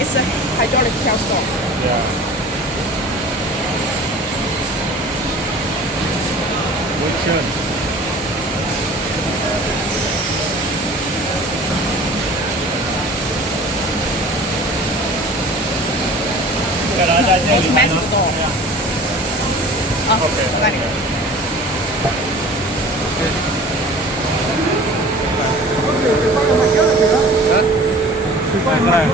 It's a hydraulic tail store. Yeah. Which one? Automatic door. Oh, Okay. 那里。Bye.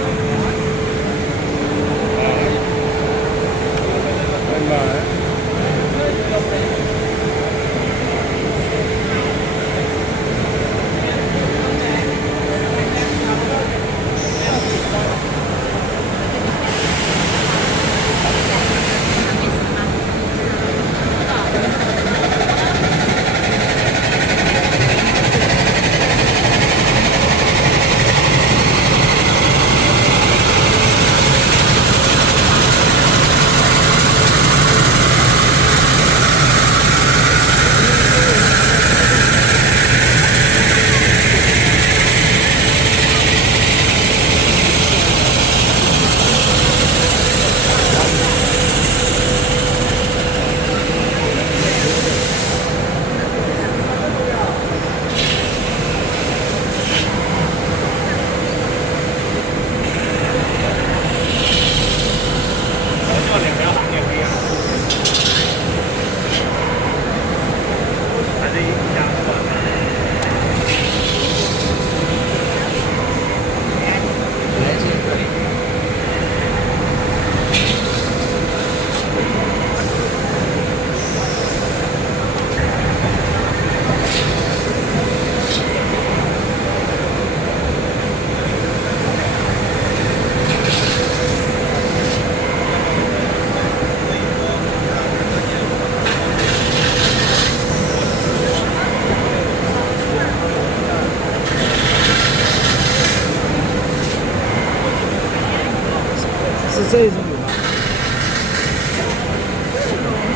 是这一种有吗？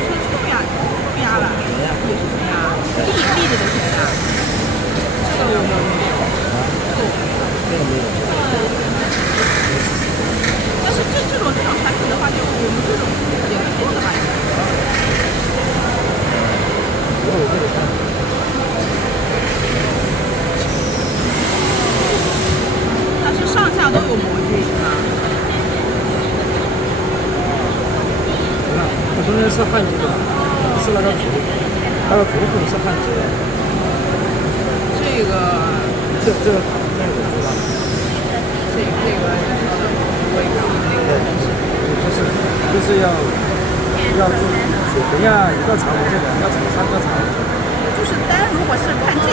是冲压了，也是冲压，立着的冲压。这个我们没有。这个没有。但是这种产品的话，就我们这种也会做的吧？我有这个看。它是上下都有模具是吗？它中间是焊接的，是那个主骨是焊接的。这个这个知道。这个我也看过那个东西。就是要做，等下一个槽这个要炒3个槽。就是单如果是看这